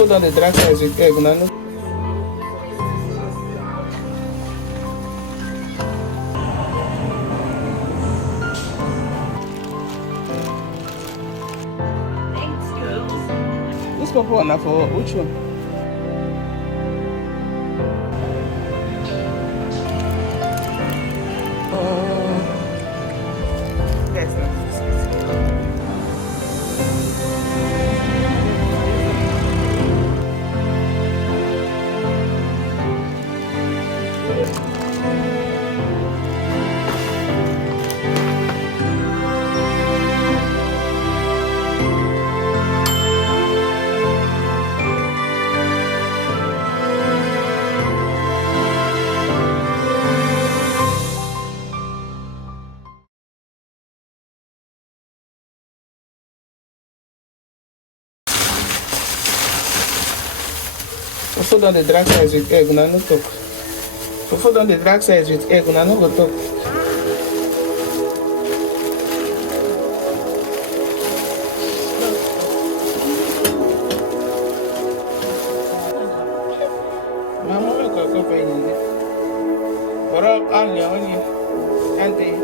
Put on the drag size with egg. Now, this purple one for which one? That's not. Put on the drag size with egg. Now, no talk. Put on the drag size with egg. Now, no go talk. Mama, we go go find it. But I'm only auntie.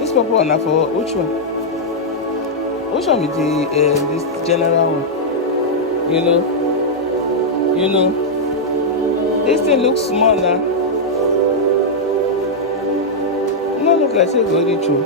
This purple one for which one? Which one with the this general one? You know. This thing looks small now. No look like it's very true.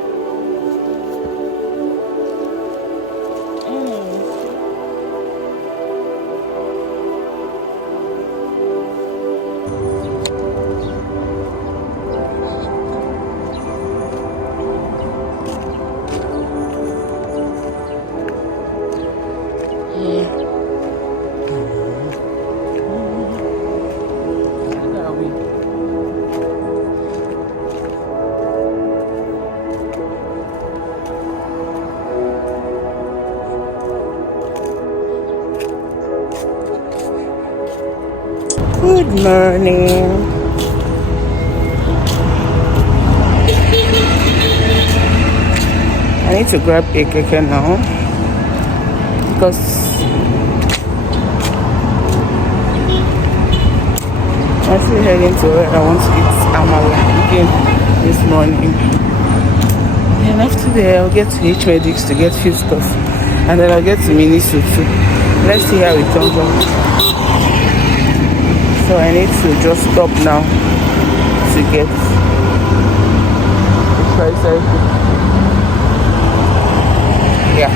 Good morning. I need to grab a cake now because I I'm still heading to where I want to eat amala again this morning. And after there, I'll get to H Medics to get few stuff, and then I'll get to Miniso too. Let's see how it turns out. So I need to just stop now to get the tricycle. Yeah.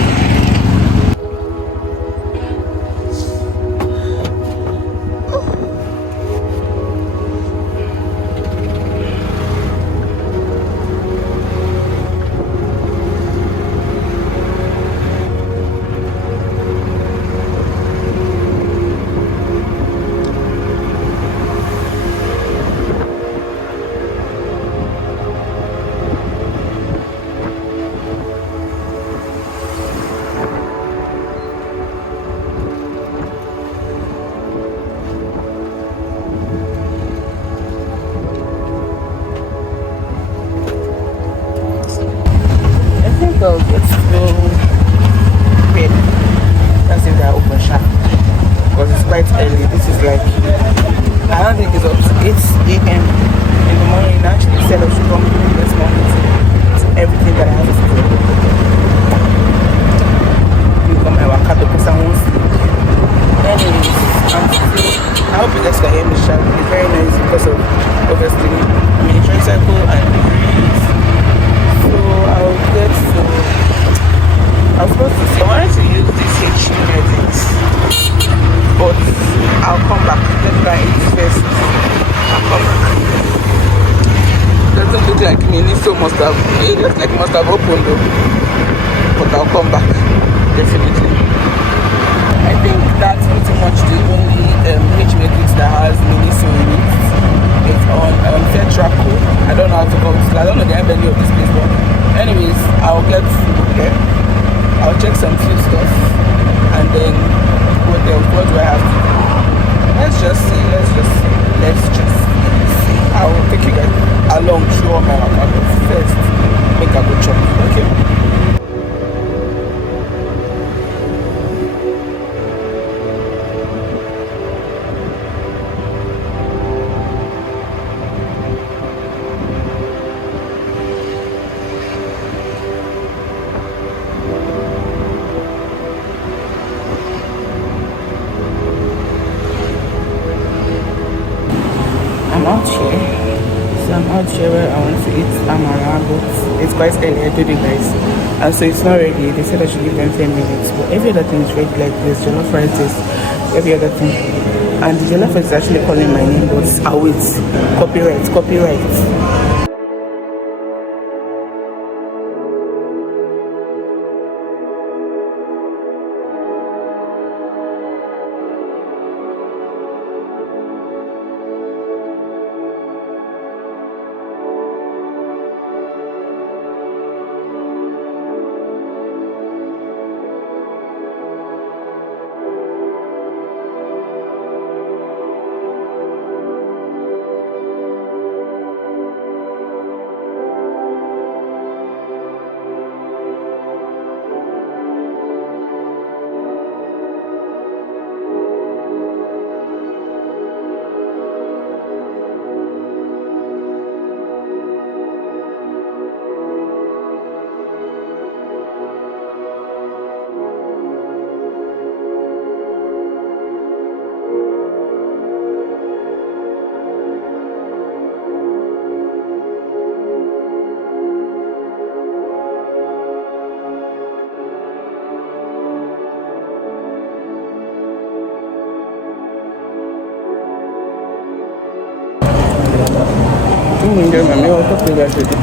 So it's still big. That's if they're open shop. Because it's quite early. This is like, I don't think it's up to 8 a.m. in the morning. Actually said I should come this morning to everything that I have to do. You come my waka because I won't sleep. Anyways, I hope you guys can hear me sharp. It's very noisy because of obviously I'm in a tricycle and breeze. So I'll get to, I was supposed to say, I wanted to use this H medicines, but I'll come back. Let me buy it first. I'll come back. Doesn't look like Miniso must have, it looks like must have opened though, but I'll come back, definitely. I think that's pretty much the only H medicines that has Miniso in it. It's on Tetraco. I don't know how to call it. I don't know the value of this place, but anyways, I'll get food there. I'll check some few stuff, and then what do I have to do? Let's just see. I will take you guys along through all my apartments first. Make a good chop, okay? I'm out here where I want to eat amala, but it's quite early, I told you guys, and so it's not ready. They said I should give them 10 minutes, but every other thing is ready, like this jollof rice, this, every other thing, and the jollof is actually calling my name, but I'll wait. Copyright. I'll talk to you guys later.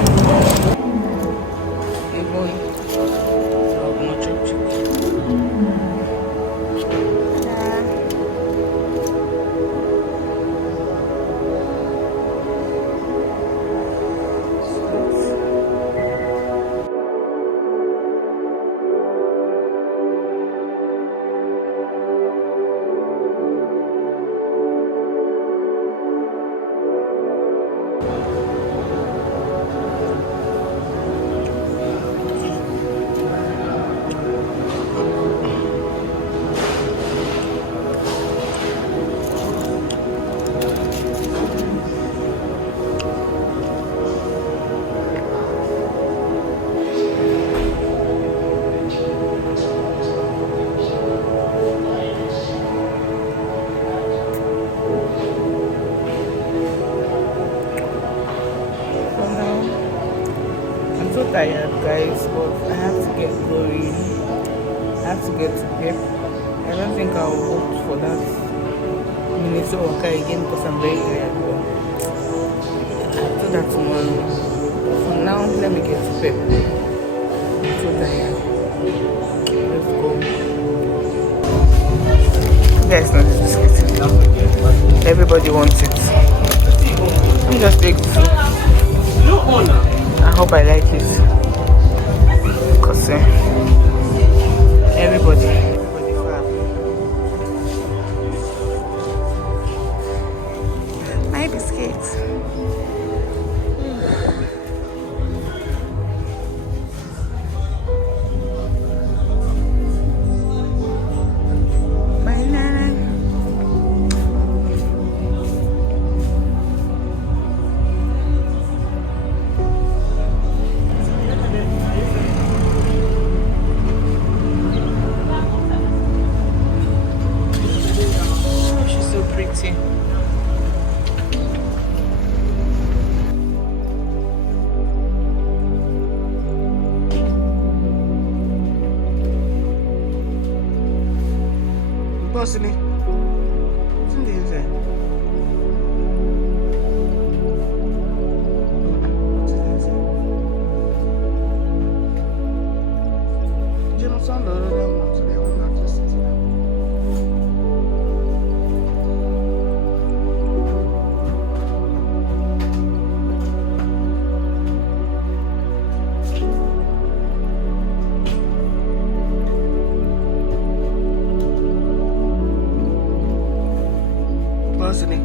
Yeah. I don't think I'll opt for that Minnesota Waka again because I'm very tired. I'll do that tomorrow. For now, let me get pep. I'm so tired. Let's go. You guys know this biscuit. Everybody wants it. Let me just take two. No honor. I hope I like it. Because everybody fab. My biscuits. Oseni, what's in the inside? What is inside? You know, some of them want to be not just sitting down. Oseni.